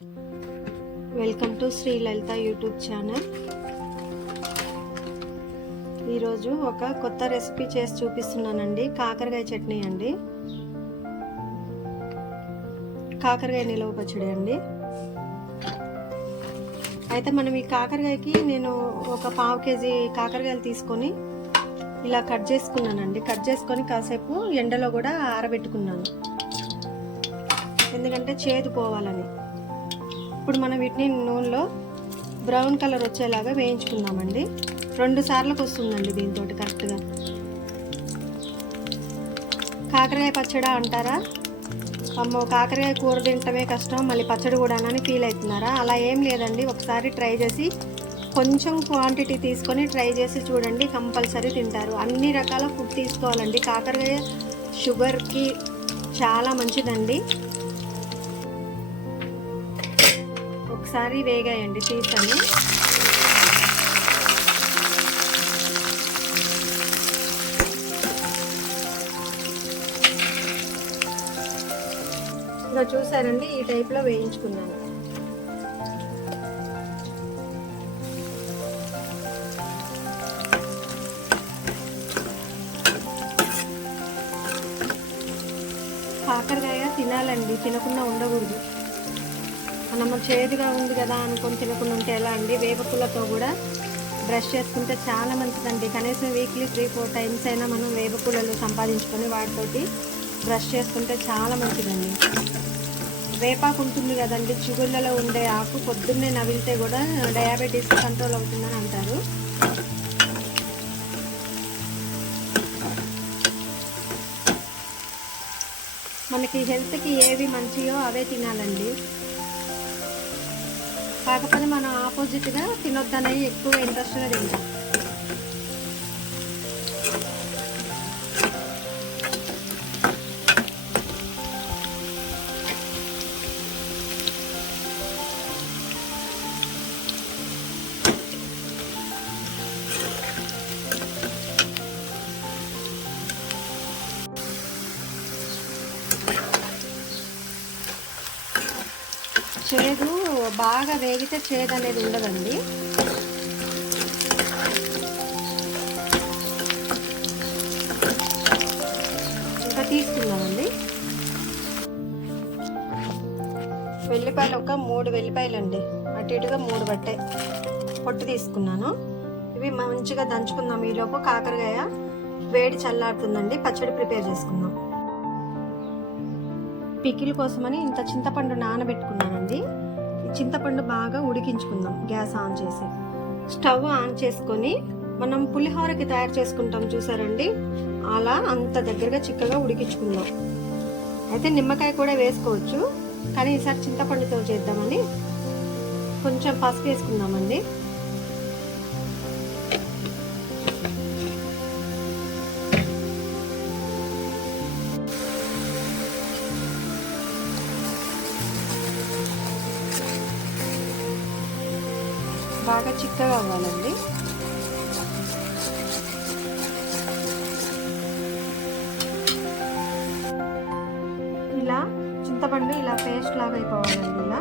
Welcome to Shri Lalitha YouTube channel. ఈరోజు ఒక కొత్త రెసిపీ చేసి చూపిస్తున్నానండి. కాకరకాయ చట్నీ అండి, కాకరకాయ నిలవ పచ్చడి అండి. అయితే మనం ఈ కాకరకాయకి నేను ఒక 1/2 కేజీ కాకరకాయలు తీసుకొని ఇలా కట్ చేసుకున్నానండి. కట్ చేసుకొని కాసేపు ఎండలో కూడా ఆరబెట్టుకున్నాను, ఎందుకంటే చేదు పోవాలని. ఇప్పుడు మనం వీటిని నూనెలో బ్రౌన్ కలర్ వచ్చేలాగా వేయించుకుందామండి. 2 సార్లకు వస్తుందండి దీంతో కరెక్ట్గా. కాకరకాయ పచ్చడి అంటారా, అమ్మో కాకరకాయ కూర తింటమే కష్టం మళ్ళీ పచ్చడి కూడా అని ఫీల్ అవుతున్నారా? అలా ఏం లేదండి. ఒకసారి ట్రై చేసి కొంచెం క్వాంటిటీ తీసుకొని ట్రై చేసి చూడండి, కంపల్సరీ తింటారు. అన్ని రకాల ఫుడ్ తీసుకోవాలండి. కాకరకాయ షుగర్కి చాలా మంచిదండి. ఒకసారి వేగాయండి, తీసాను. ఇంకా చూసారండి, ఈ టైప్లో వేయించుకున్నాను. కాకరకాయ తినాలండి, తినకుండా ఉండకూడదు. మనం చేదుగా ఉంది కదా అనుకొని తినకుండా ఉంటే ఎలా అండి? వేపపుల్లతో కూడా బ్రష్ చేసుకుంటే చాలా మంచిదండి. కనీసం వీక్లీ 3-4 టైమ్స్ అయినా మనం వేపపుల్లలు సంపాదించుకొని వాటితోటి బ్రష్ చేసుకుంటే చాలా మంచిదండి. వేపాకు ఉంటుంది కదండి, చిగుళ్ళలో ఉండే ఆకు, పొద్దున్నే నవిలితే కూడా డయాబెటీస్ కంట్రోల్ అవుతుందని అంటారు. మనకి హెల్త్కి ఏవి మంచియో అవే తినాలండి. కాకపోతే మనం ఆపోజిట్గా తినొద్దనేవి ఎక్కువ ఇంట్రెస్ట్గా తింటాం. చేదు బాగా వేగితే చేదు అనేది ఉండదండి. ఇంకా తీసుకున్నామండి వెల్లిపాయలు, ఒక 3 వెల్లిపాయలండి, అటు ఇటుగా 3 పట్టాయి. పొట్టు తీసుకున్నాను. ఇవి మంచిగా దంచుకుందాం. ఈలోపు కాకరకాయ వేడి చల్లారుతుందండి, పచ్చడి ప్రిపేర్ చేసుకుందాం. పికిల్ కోసమని ఇంత చింతపండు నానబెట్టుకున్నానండి. ఈ చింతపండు బాగా ఉడికించుకుందాం. గ్యాస్ ఆన్ చేసి స్టవ్ ఆన్ చేసుకొని మనం పులిహోరకి తయారు చేసుకుంటాం చూసారండి, అలా అంత దగ్గరగా చిక్కగా ఉడికించుకుందాం. అయితే నిమ్మకాయ కూడా వేసుకోవచ్చు, కానీ ఈసారి చింతపండుతో చేద్దామని కొంచెం పసుపు వేసుకుందామండి. బాగా చిక్కగా అవ్వాలండి. ఇలా చింతపండు ఇలా పేస్ట్ లాగా అయిపోవాలండి. ఇలా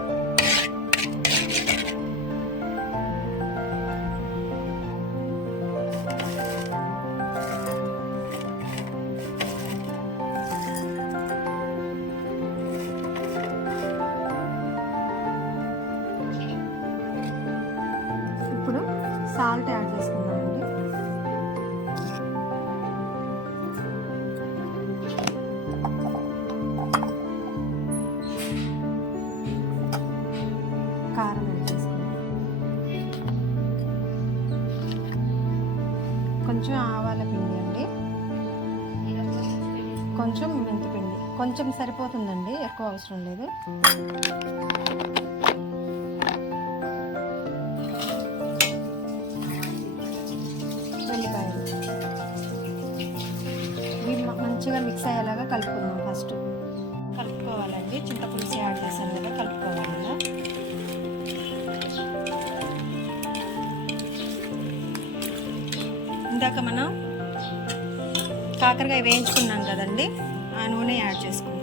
ఇప్పుడు సాల్ట్ యాడ్ చేసుకుందామండి. కారం యాడ్ చేసుకుందాం. కొంచెం ఆవాల పిండి అండి, కొంచెం మెంతిపిండి, కొంచెం సరిపోతుందండి, ఎక్కువ అవసరం లేదు. మంచిగా మిక్స్ అయ్యేలాగా కలుపుకుందాం. ఫస్ట్ కలుపుకోవాలండి. చింతపులుసు యాడ్ చేసాం కదా, కలుపుకోవాలి. ఇందాక మనం కాకరకాయ వేయించుకున్నాం కదండి, ఆ నూనె యాడ్ చేసుకుందాం.